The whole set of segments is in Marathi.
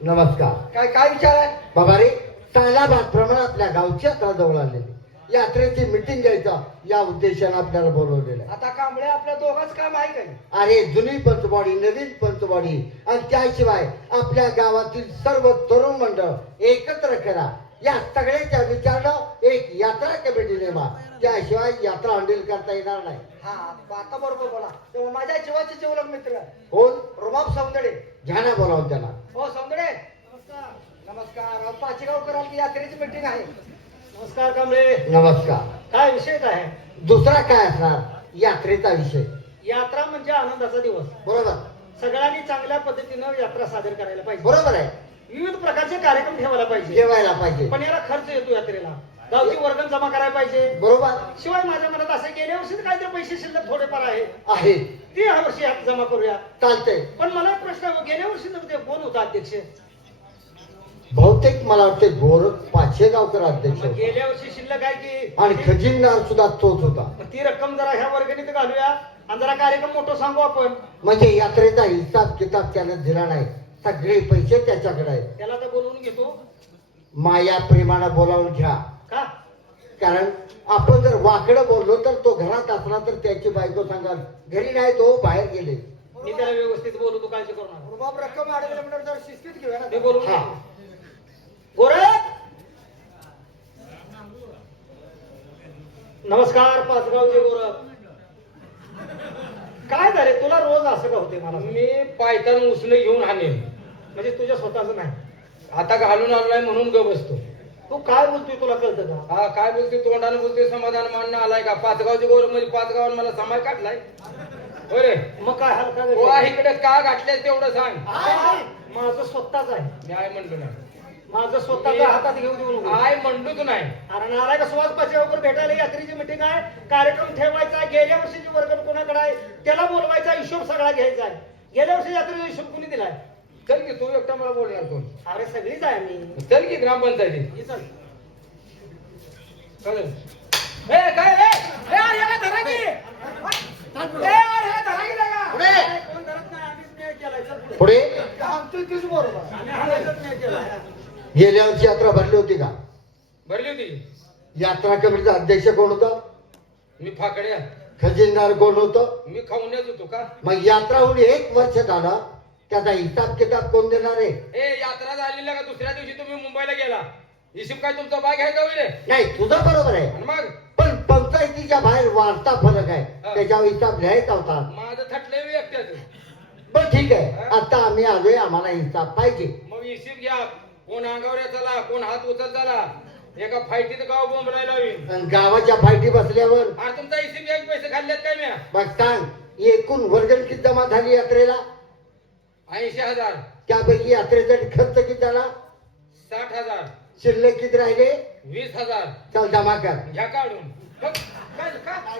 नमस्कार. काय काय विचार आहे बाबा रे, तालाबाद प्रमाणे आपल्या गावच्या जवळ आलेली यात्रेची मीटिंग घ्यायचा या उद्देशाने आपल्याला बोलवलेलं आहे. आता कांबळे आपल्या दोघांच काम आहे काही अरे जुनी पंचवाडी, नवीन पंचवाडी आणि त्याशिवाय आपल्या गावातील सर्व तरुण मंडळ एकत्र करा. या सगळ्याच्या विचारनं एक यात्रा कमिटी नेमा. त्याशिवाय यात्रा हँडल करता येणार नाही. हा आता बरोबर बोला. तेव्हा माझ्या जीवाचे जेवलग मित्र आहे. कोण? रुबाब सौंदडे. घ्याना बोलावून त्याला. हो सौंदडे नमस्कार. नमस्कार. पाचेगावकर यात्रेची मीटिंग आहे. नमस्कार कांबळे. नमस्कार. काय विषय काय आहे? दुसरा काय असणार? यात्रेचा विषय. यात्रा म्हणजे आनंदाचा दिवस. बरोबर. सगळ्यांनी चांगल्या पद्धतीनं यात्रा सादर करायला पाहिजे. बरोबर आहे. विविध प्रकारचे कार्यक्रम ठेवायला पाहिजे. जेवायला पाहिजे. पण याला खर्च येतो यात्रेला. गावची वर्गण जमा करायला पाहिजे. बरोबर शिवाय माझ्या मनात असे गेल्या वर्षी काहीतरी पैसे शिल्लक थोडेफार आहे आहे. ते ह्या वर्षी जमा करूया. चालतंय. पण मला एक प्रश्न आहे, गेल्या वर्षी तर ते कोण होता अध्यक्ष? बहुतेक मला वाटते गोरख पाचेगावकर अध्यक्ष मग होता. गेल्या वर्षी शिल्लक आहे की आणि खजिनदार सुद्धा तोच होता. मग ती रक्कम जरा ह्या वर्गणीत घालूया आणि जरा कार्यक्रम मोठं सांगू आपण. म्हणजे यात्रेचा हिसाब किताब त्याला दिला नाही. सगळे पैसे त्याच्याकडे आहेत. त्याला तर बोलवून घेतो. माया प्रेमानं बोलावून घ्या. का? कारण आपण जर वाकडं बोललो तर तो घरात असला तर त्याची बायको सांगाल घरी नाही, तो बाहेर गेले. मी त्याला व्यवस्थित बोलू, तू काळजी करू नका. रुबाब रक्कम अडवली म्हणून जर शिस्तीत घेऊया ना. ते बोलून हा. गोरख नमस्कार. पाचगावचे गोरख. काय झाले तुला रोज असं का होते? मला मी पायतान उसने घेऊन हाणेन. म्हणजे तुझ्या स्वतःच नाही. आता घालून आलोय म्हणून ग बसतो. तू काय बोलतोय तुला कळतं का? हा काय बोलते, तोंडाने बोलते, समाधान मानणं आलाय का? पाचगावचे गोर म्हणजे पाचगावान मला समाय काढलाय. होय रे. मग काय हलका गोळा इकडे का घातले तेवढं सांग. माझं स्वतःच आहे. मी आय म्हणलो नाही. माझं स्वतःच्या हातात घेऊ देऊ नको. आय म्हणलोच नाही. अरे नालाय का सुहास पाचगावकर भेटायला यात्रेची मीटिंग आहे. कार्यक्रम ठेवायचा आहे. गेल्या वर्षीची वर्गण कोणाकडे आहे त्याला बोलवायचा, हिशोब सगळा घ्यायचा आहे. गेल्या वर्षी यात्रेचा हिशोब कुणी दिलाय? चल की तू एकटा मला बोलणार कोण? अरे सगळीच आहे मी. चल की ग्रामपंचायतीत. ही चल. चल. ए काय रे? ए अरे याला धरा की. ए अरे हे धरा की लगा. पुढे. कोण धरत नाही, आम्हीच न्याय केलाय. चल पुढे. पुढे. आमचं तीच बरोबर. आम्ही हाणायचाच न्याय केलाय. गेल्या वर्षी यात्रा भरली होती का? भरली होती. यात्रा कमिटीचा अध्यक्ष कोण होता? मी फाकड्या. खजिनदार कोण होतं? मी खाऊनच होतो का? मग यात्रा होऊन 1 वर्ष झाला, त्याचा हिसाब किताब कोण देणार आहे? ए यात्रा झालेला का दुसऱ्या दिवशी तुम्ही मुंबईला गेला, हिशोब काय तुमचा बाग घ्यायचा होईल रे? नाही, तुझं बरोबर आहे. आणि मग पण पंचायतीच्या बाहेर वाढता फरक आहे. त्याच्यावर हिसाब लिहायचा होता. माझं थटलंय एकट्याच. पण ठीक आहे, आता आम्ही आलोय, आम्हाला हिसाब पाहिजे. मग हिशोब घ्या. कोण अंगावर चला, कोण हात उचल चला. एका फायटीत गाव बोंबलायला होईल. आणि गावाच्या फायटी बसल्यावर अरे तुमचा हिशोब घ्या, पैसे खाल्लेत काय म्या? मग सांग, एकूण वर्गण किती जमा झाली यात्रेला? 80,000. त्यापैकी यात्रेसाठी खर्च किती झाला? 60,000. शिल्लक किती राहिले? 20,000. चल जमा कर. घ्या काढून. बघ, काय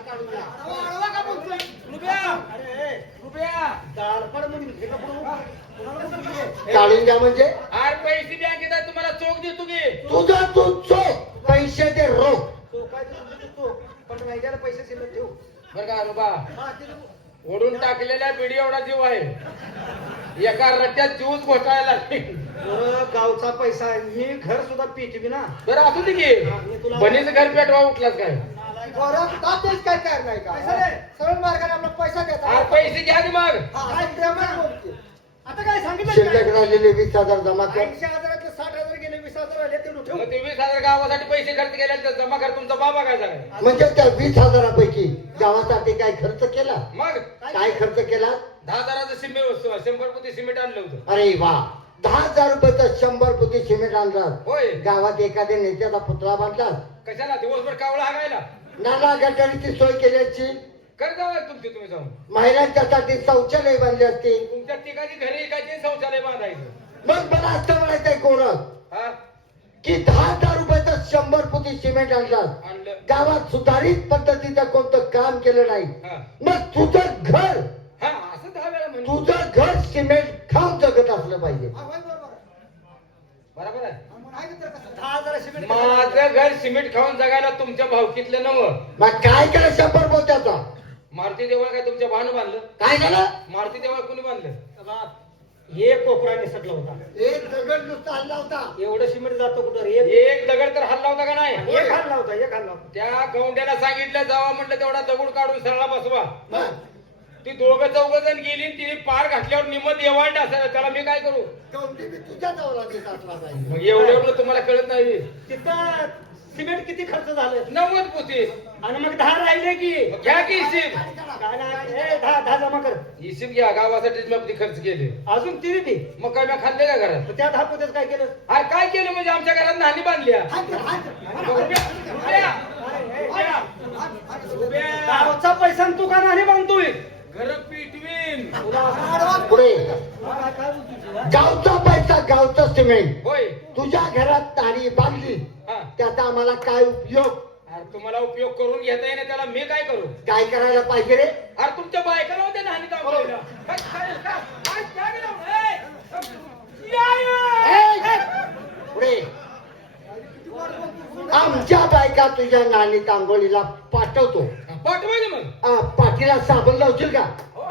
काढून घ्या. अडवा का बोलतोय? रुपया. अरे रुपया. दारपड म्हणून हे का पुढं? कुणाला कुठं गेले? काढून द्या म्हणजे अरे पैसे बँकेत आहे, तुम्हाला चोख देतो की. तुझा तू चोख, पैसे दे रोख. तो काय तो पण राहिल्याला पैसे शिल्लक ठेवू. बरं का रुपा, हा, ते नको. ओढून टाकलेल्या बिडी एवढा जीव आहे. एका रट्ट्यात जीवच घोटाळायला लागले. गावचा पैसा आहे. मी घर सुद्धा पिचवी ना. बरं असू दे की. बनीचं घर पेटवा उठलाच काय? काय काय नाही का? सरळ मार्गाने आपला पैसा अरे देता. पैसे घ्या की मग. काय प्रेमाने बोलते. आता काय सांगितलं शिल्लक काय? राहिलेले 20,000 जमा कर. 80,000 60,000 गेले, 20,000 आले ते ठेवू. मग ते 20,000 गावासाठी पैसे खर्च केले तर जमा कर, तुमचा बाबा काय सांगाय? म्हणजे त्या 20,000 पैकी गावासाठी काय खर्च केला? मग काय खर्च केला? 10,000चं सिमेंट, 100 पोती सिमेंट आणलं होतं. अरे वा, 10,000 रुपयाचं 100 पोती सिमेंट आणलं. होय. गावात एखाद्या नेत्याचा पुतळा बांधला, कशाला दिवसभर कावळा हागायला? नाला गटारीची सोय केल्याची, कर जावा तुमची तुम्ही जाऊन. महिलांच्यासाठी शौचालय बांधले असतील. तुमच्या ठिकाणी घरी काय ते शौचालय बांधायचं. मग मला असं म्हणायचंय गोरख हा की 10,000 रुपयाचं 100 पोती सिमेंट आणलं. आणलं. गावात सुधारित पद्धतीचं कोणतं काम केलं नाही. हा मग तुझं घर, हा असं 10 वेळा म्हणू. तुझं घर सिमेंट खाऊन जगत असलं पाहिजे. बरोबर आहे. 10,000 सिमेंट माझं घर सिमेंट खाऊन जगायला तुमच्या भावकीतलं नवं. मग काय केलं 100 पोत्याचा? मारुती देवळ काय तुमच्या भावानं बांधलं? काय झालं? मारुती देवळ कोणी बांधलं? एक कोपरा निसटला होता. एक दगड नुसता हल्ला होता. एवढं सिमेंट जातो कुठं रे? एक दगड तर हल्ला होता का नाही? एक हल्ला होता, एक हल्ला होता. त्या गौंड्याला सांगितलं जावा म्हटलं तेवढा दगड काढून सरळा बसवा. मग ती दोघं चौघ जण गेली आणि तिने पार घातल्यावर निम्मत एवढ असेल त्याला मी काय करू? कवडी मी तुझ्या जवळ असला पाहिजे. मग एवढं तुम्हाला कळत नाही. तिथं सिमेंट किती खर्च झालं? 90 पोते. आणि मग 10 राहिले की मग घ्या की हिशेब. काय नाही, ए, 10 जमा कर. हिशेब घ्या, गावासाठीच मी आपली खर्च केले. अजून तिने ती मग काय मी खाल्ले का घरात? त्या 10 पोत्यात काय केलं? अरे काय केलं म्हणजे आमच्या घरात नाणी बांधल्या. गावचा पैसा आणि तू का नाही बांधतोय? घर पिटवीन. पुढे काय बोलतोय? गावचा पैसा गावचं सिमेंट होय. तुझ्या घरात तारी बांधली हा. त्याचा आम्हाला काय उपयोग? अरे तुम्हाला उपयोग करून घेता येईना त्याला मी काय करू? काय करायला पाहिजे रे? अरे तुमच्या बायकाला होते नाणी दाखवलेलं. पुढे आमच्या बायका तुझ्या नानी तांबोलीला पाठवतो. पाठवा ना मग. पाठीला साबण लावशील का? हो,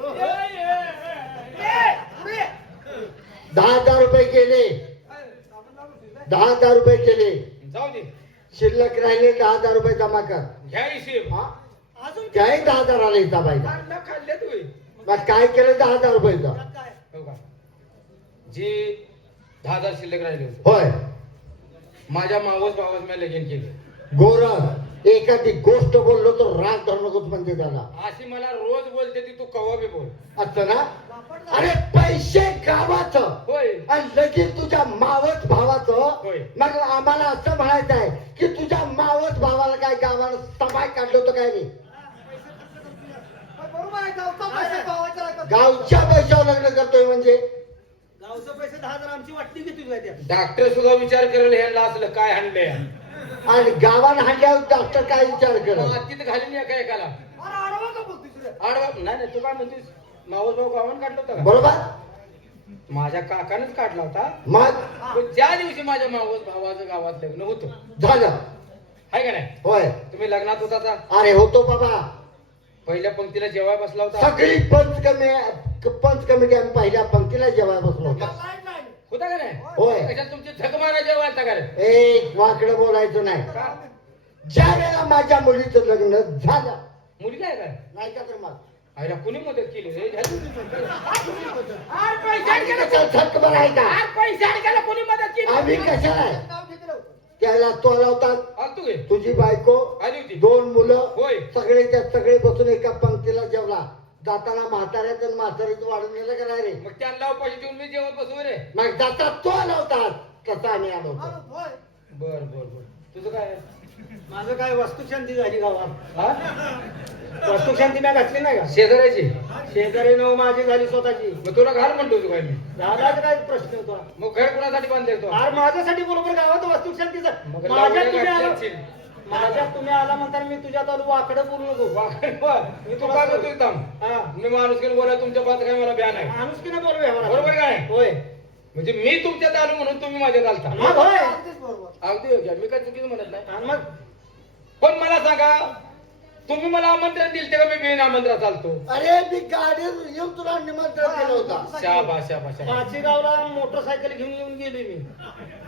हो. ये. 10,000 रुपये केले. 10,000 रुपये केले. जाऊ दे. शिल्लक राहिले 10,000 रुपये जमा कर. घ्या हिशेब. हा? अजून त्याही 10,000 आले हिसाब आहे का? अण्णा खाल्ले तुम्ही. मग काय केलं 10,000 रुपयेचं? काय? हो का? जे 10,000 शिल्लक राहिले होते, होय. माझ्या मावस भावास मी लगीन केले. गोरख एखादी गोष्ट बोललो तर राग धरू नकोस म्हणजे त्याला अशी मला रोज बोलते ती, तू कवा बी बोल. असं ना? अरे पैसे गावाचं होय. आणि लगेच तुझ्या मावस भावाचं. होय. मग आम्हाला असं म्हणायचं आहे की तुझ्या मावस भावाला काय गावाला समाय काढलं होतं काय नाही? बरोबर आहे, गावचा पैसा गावाचा आहे. गावच्या पैशावर लग्न करतोय म्हणजे गावचे पैसे 10,000 आमची वाटणी किती तुझ्या त्या? डॉक्टर सुद्धा विचार करेल ह्याला असलं काय हाणलंय. आणि गावानं हाणल्यावर डॉक्टर काय विचार करत? मातीत घालून एका एकाला. अरे आडवा का बोलतोय तुझ्या? आडवा नाही नाही, तू काय म्हणतोस? मावस भाऊ गावानं काढला होता का? बरोबर. माझ्या काकानंच काढला होता. मग पण ज्या दिवशी माझ्या मावस भावाचं गावात लग्न होतं, झालं. आहे का नाही? होय. तुम्ही लग्नात होता का? अरे होतो बाबा. पहिल्या पंक्तीला जेवाय बसला होता. सगळी पंच कमिटी आम्ही पहिल्या पंक्तीला जेवाय बसलो होतो. होता का नाही? होय. कशात तुमची झक मारा जेवायला का रे? एक वाकडं बोलायचं नाही. का? ज्या वेळेला माझ्या मुलीचं लग्न झालं मुलगी आहे काय? नाही का तर मग आईला कुणी मदत केली रे? झक भरायचा. पैशाला कोणी मदत केली? आम्ही कशाला आहे? त्याला तो लावतात. आलतो गे? तुझी बायको, आली होती. 2 मुलं, होय. सगळेच्या सगळे बसून एका पंक्तीला जेवला. जाताना म्हाताऱ्याचं आणि म्हातारीचं वाढून नेलं का नाही रे? मग त्यांना पैसे देऊन मी जेवत बसू रे. मग जाता तो लावतात तसा आम्ही आलो होतो. बर बर बर. तुझं काय आहे? माझं काय वास्तुशांती झाली गावात. हा? वास्तुशांती मी घातली नाही का? शेजाऱ्याची. शेजारी नऊ माझी झाली स्वतःची. मग तुला घाल म्हणतो तू काय मी. दादाचा काय प्रश्न होता? मग घर कुणासाठी बांधले तो? अरे माझ्यासाठी बरोबर गावात वास्तुशांतीचा. मग माझ्यात लावण्या तुम्ही आला, घातल्या माझ्यात तुम्ही आला म्हणताना मी तुझ्यात आलो. वाकडं बोलू नको. मी तू काय म्हणतोय थांब. हा. मी माणूस बोला तुमच्या पाच काय मला ब्यान आहे. माणूस की नाही बोलू व्यवहारात. बरोबर काय? होय. म्हणजे मी तुमच्यात आलो म्हणून तुम्ही माझ्यात आलता. मग होय. अगदी योग्य. मी काय चुकीचं म्हणत नाही. आणि मग पण मला सांगा, तुम्ही मला आमंत्रण दिलं का मी बिन आमंत्रण चालतो? अरे मी गाडीवर येऊन तुला निमंत्रण केलं होता. शाबास शाबास शाबास. पाचीगावला मोटरसायकल घेऊन येऊन गेली मी.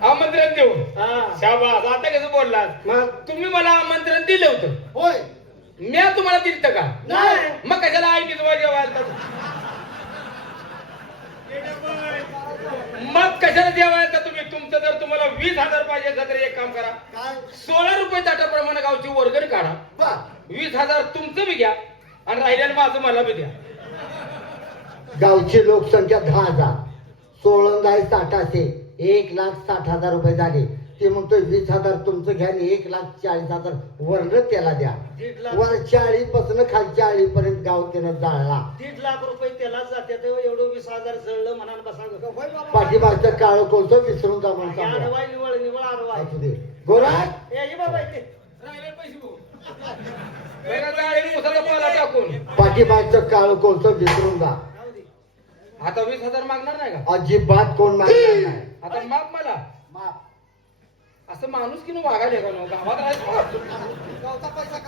आमंत्रण देऊन. हा. शाबास. आता कसं बोललात? मग तुम्ही मला आमंत्रण दिलं होतं, होय. मी तुम्हाला दिलं का? नाही. मग कशाला आईने तुम्हाला जेवायला? मग कशाला जेवायला तुम्ही? तुमचं जर तुम्हाला 20,000 पाहिजे असेल तर एक काम करा, काय 16 रुपये ताटाप्रमाणे गावची वर्गणी काढा. बा 20,000 तुमचं बी घ्या आणि राहिलेलं माझं मला बी द्या. गावची लोकसंख्या 10,000. 16 ताटाचे 1,60,000 रुपये झाले. ते म्हणतोय 20,000 तुमचं घ्या आणि 1,40,000 वर्ण त्याला द्या. 1.5 लाख. वरच्या आळीपासून खालच्या आळीपर्यंत गाव त्यानं जाळला. 1.5 लाख रुपये त्यालाच जाते. एवढं 20,000 जळलं म्हणाल बसा. पाठीमागचं काळं कोळसं विसरून जा म्हणून सांगा. आडवाय निवळ निवळ आडवाय. असू दे. गोराट ये बाबा इथे. राहिलेले पैसे भाऊ. वेगळं जाळीने उसाचा पाला टाकून. पाठीमागचं काळं कोळसं विसरून जा. राहू दे. आता 20,000 मागणार नाही का? अजिबात कोण मागणार नाही. आता माग मला. माफ. असं माणूस की वागायला का नो गावात राहायचं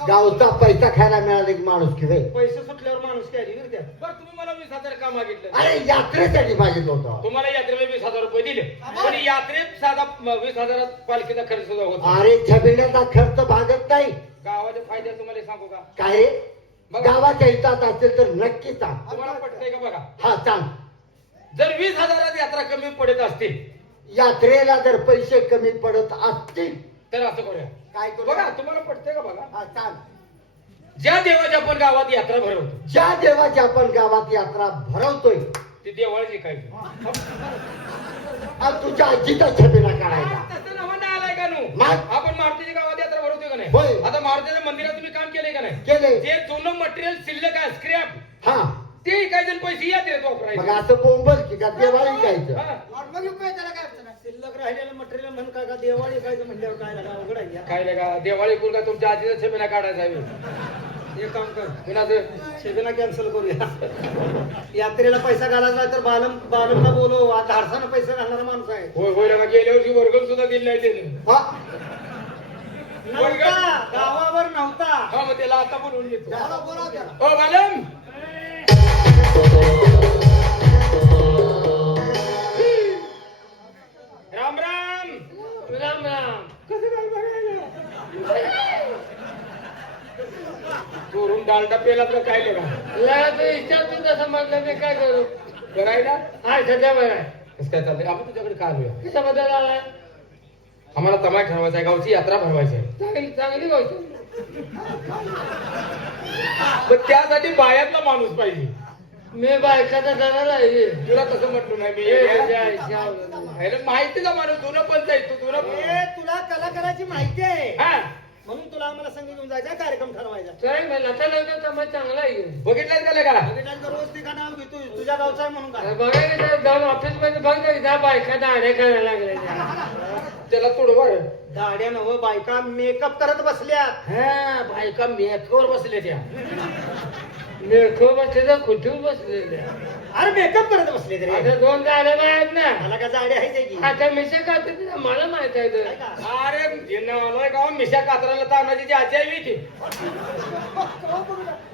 गावचा पैसा खायला मिळाला की माणूस की होय. पैसे सुटल्यावर माणूस काय आली त्या बरं तुम्ही मला 20,000 का मागितलं अरे यात्रेसाठी पाहिजे होतं. तुम्हाला यात्रेला 20,000 रुपये दिले पण यात्रेत साधा 20,000 पालखीचा खर्च सुद्धा होत नाही. अरे छबिण्याचा खर्च भागत नाही. गावाच्या फायद्या तुम्हाला सांगू का काय रे? बघा. गावाच्या हितात असेल तर नक्की सांग. तुम्हाला पटतंय का बघा हा सांग. जर 20,000 यात्रा कमी पडत असतील यात्रेला जर पैसे कमी पडत असतील तर असं करूया काय करू? बघा तुम्हाला पटतंय का बघा हा सांग. ज्या देवाच्या आपण गावात यात्रा भरवतो ज्या देवाची आपण गावात यात्रा भरवतोय ती देवाळाची काय आज तुझ्या आजीचा छबिना काढायचा. तसं नव्हं ना आलाय का नु मग? आपण मारुतीच्या गावात यात्रा भरवतोय का होय. नाही आता मारुतीच्या मंदिरात तुम्ही काम केलंय का नाही केले. जे जुनं मटेरियल शिल्लक आहे स्क्रॅप हा ते काय जण पैसे यात्रेत मग वापरायचे असं बोंबल की का देवाळी गायचं. हा. शिल्लक राहिलेलं मटेरियल म्हणून काय का दिवाळी काय म्हणल्यावर काय लागा अवघड आहे या. काय लगा दिवाळी पुरगा तुमच्या आजीचा छबिना काढायचा आहे हे काम कर कुणाचं शेगना कॅन्सल करूया यात्रेला पैसा घालायचा तर बालमला बोलव आता हरसानं पैसा घालणारा माणूस आहे होय होय लगा गेल्या वर्षी वर्गल सुद्धा दिली नाही त्याने हा नव्हता गावावर नव्हता हा मग त्याला आता बोलवून घेतो त्याला बोलाव त्याला. ओ बालम राम राम राम राम कसं काय बघायला चोरून डालडा पेला तर काय लगा समजलं मी काय करू करायला हा सध्या बरं कसं काय चाललंय आपण तुझ्याकडे का आलोया कशाबद्दल आलाय आम्हाला तमाय ठरवायचा आहे गावची यात्रा भरवायची आहे चांगली चांगली गोष्ट पण त्यासाठी बायातला माणूस पाहिजे मी बायकाचा ठरायला तुला तसं म्हटलं नाही मी माहितीचा माणूस तुला पण जाईल तू तुला ए, तुला कलाकाराची माहिती आहे हा म्हणून तुला आम्हाला संग घेऊन जायचा कार्यक्रम ठरवायचा चांगला आहे बघितलाय का लगा बघितलं का रोज ते का नाव घेतो तुझ्या गावचा आहे म्हणून काय बघायला जाऊन ऑफिस मध्ये बघ बायका दाड्या करायला लागल्या त्याला तोडवर दाड्या नव बायका मेकअप करत बसल्यात हा बायका मेकवर बसले त्या मेकअप बसले तर खुटून बसले अरे मेकअप करत बसले तरी आता 2 दाड्या आहेत ना मला का जाडी आहे ते की आता मिशा कात्र मला माहित आहे काय का? अरे जिन्ना आलोय का मिशा कात्राला तानाची जी आजी आहे ती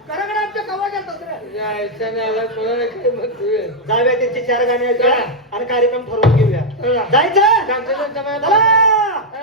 कराकडे आमच्या कवा गेलतात रे जायचं नाही आला कोणाला काय म्हणतोय जाऊया त्यांची 4 गाणी ऐकूया चला. आणि कार्यक्रम ठरवून घेऊया चला. जायचं कांताचा जमाना चला.